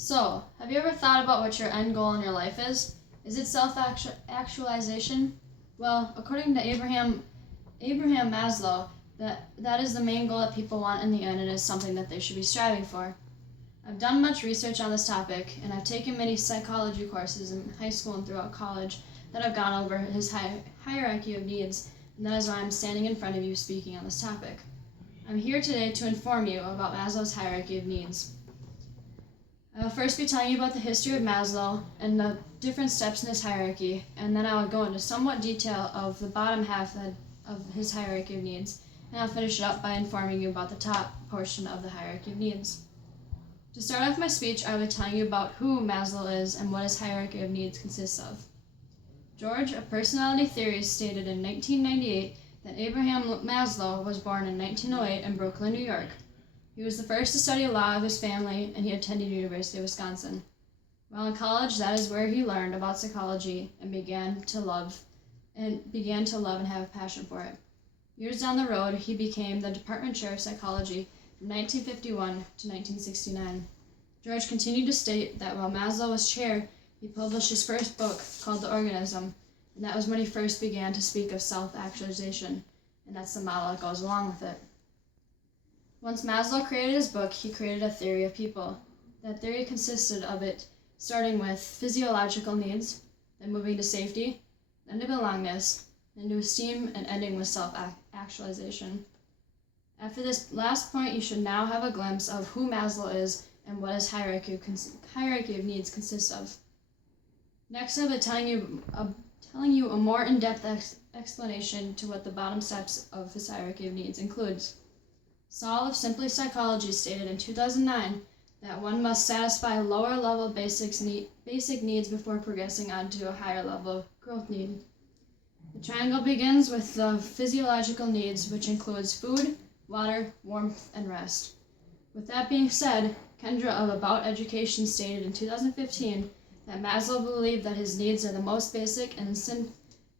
So, have you ever thought about what your end goal in your life is? Is it self-actualization? Well, according to Abraham Maslow, that is the main goal that people want in the end and is something that they should be striving for. I've done much research on this topic, and I've taken many psychology courses in high school and throughout college that have gone over his hierarchy of needs, and that is why I'm standing in front of you speaking on this topic. I'm here today to inform you about Maslow's hierarchy of needs. I will first be telling you about the history of Maslow and the different steps in his hierarchy, and then I will go into somewhat detail of the bottom half of his hierarchy of needs, and I'll finish it up by informing you about the top portion of the hierarchy of needs. To start off my speech, I will be telling you about who Maslow is and what his hierarchy of needs consists of. George of Personality Theory stated in 1998 that Abraham Maslow was born in 1908 in Brooklyn, New York. He was the first to study law of his family, and he attended University of Wisconsin. While in college, that is where he learned about psychology and began to love and have a passion for it. Years down the road, he became the department chair of psychology from 1951 to 1969. George continued to state that while Maslow was chair, he published his first book called The Organism, and that was when he first began to speak of self-actualization, and that's the model that goes along with it. Once Maslow created his book, he created a theory of people. That theory consisted of it starting with physiological needs, then moving to safety, then to belongingness, then to esteem, and ending with self-actualization. After this last point, you should now have a glimpse of who Maslow is and what his hierarchy of needs consists of. Next, I'll be telling you a more in-depth explanation to what the bottom steps of his hierarchy of needs includes. Saul of Simply Psychology stated in 2009 that one must satisfy lower-level basic needs before progressing on to a higher-level growth need. The triangle begins with the physiological needs, which includes food, water, warmth, and rest. With that being said, Kendra of About Education stated in 2015 that Maslow believed that his needs are the most basic and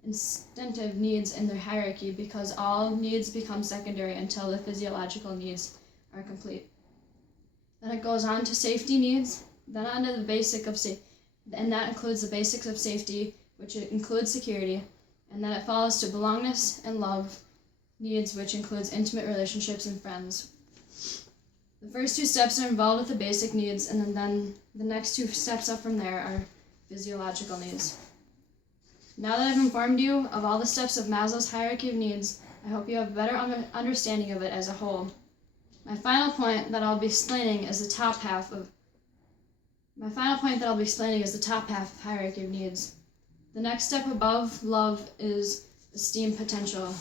instinctive needs in their hierarchy because all needs become secondary until the physiological needs are complete. Then it goes on to safety needs, then on to the basic of safety, and that includes the basics of safety, which includes security, and then it follows to belongingness and love needs, which includes intimate relationships and friends. The first two steps are involved with the basic needs, and then the next two steps up from there are physiological needs. Now that I've informed you of all the steps of Maslow's hierarchy of needs, I hope you have a better understanding of it as a whole. My final point that I'll be explaining is the top half of hierarchy of needs. The next step above love is esteem potential.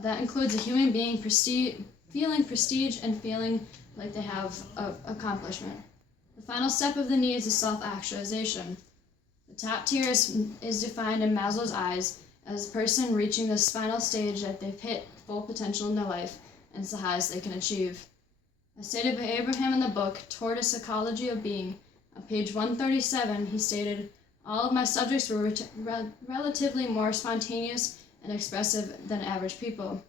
That includes a human being feeling prestige and feeling like they have accomplishment. The final step of the needs is self-actualization. The top tier is defined in Maslow's eyes as a person reaching this final stage that they've hit full potential in their life and it's the highest they can achieve. As stated by Abraham in the book Toward a Psychology of Being, on page 137, he stated, "All of my subjects were relatively more spontaneous and expressive than average people."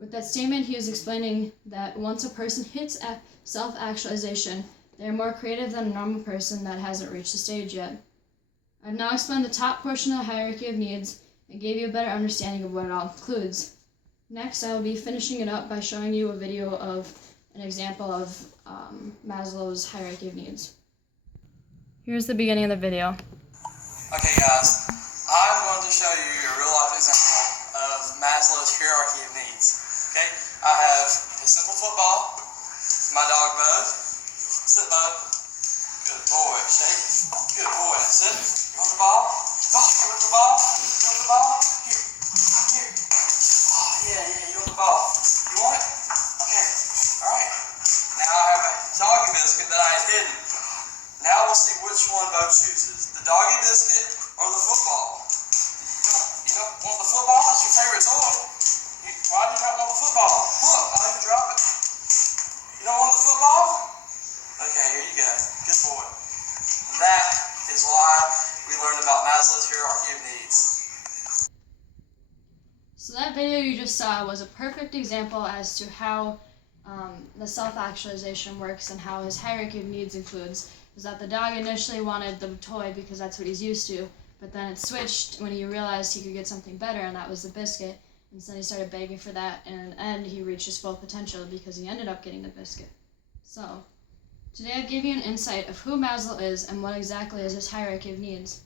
With that statement, he was explaining that once a person hits self-actualization, they are more creative than a normal person that hasn't reached the stage yet. I've now explained the top portion of the hierarchy of needs and gave you a better understanding of what it all includes. Next, I will be finishing it up by showing you a video of an example of Maslow's hierarchy of needs. Here's the beginning of the video. Okay guys, I'm going to show you a real life example of Maslow's hierarchy of needs. Okay, I have a simple football, my dog Bud. Sit Bud. Good boy, shake. Good boy, sit. You want the ball? Oh, you want the ball? You want the ball? Here. Oh, yeah, you want the ball? You want it? Okay, alright. Now I have a doggy biscuit that I had hidden. Now we'll see which one Bo chooses, the doggy biscuit or the football. You don't want the football? That's your favorite toy. Why do you not want the football? Look, I'll even drop it. You don't want the football? Okay, here you go. Good boy. That is why we learned about Maslow's hierarchy of needs. So that video you just saw was a perfect example as to how the self-actualization works and how his hierarchy of needs includes is that the dog initially wanted the toy because that's what he's used to, but then it switched when he realized he could get something better, and that was the biscuit. And so he started begging for that, and in the end he reached his full potential because he ended up getting the biscuit. So, today I've given you an insight of who Maslow is and what exactly is his hierarchy of needs.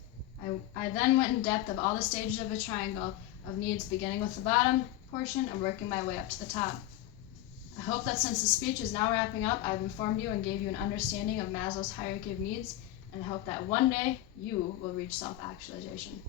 I then went in depth of all the stages of a triangle of needs, beginning with the bottom portion and working my way up to the top. I hope that since the speech is now wrapping up, I've informed you and gave you an understanding of Maslow's hierarchy of needs, and I hope that one day you will reach self-actualization.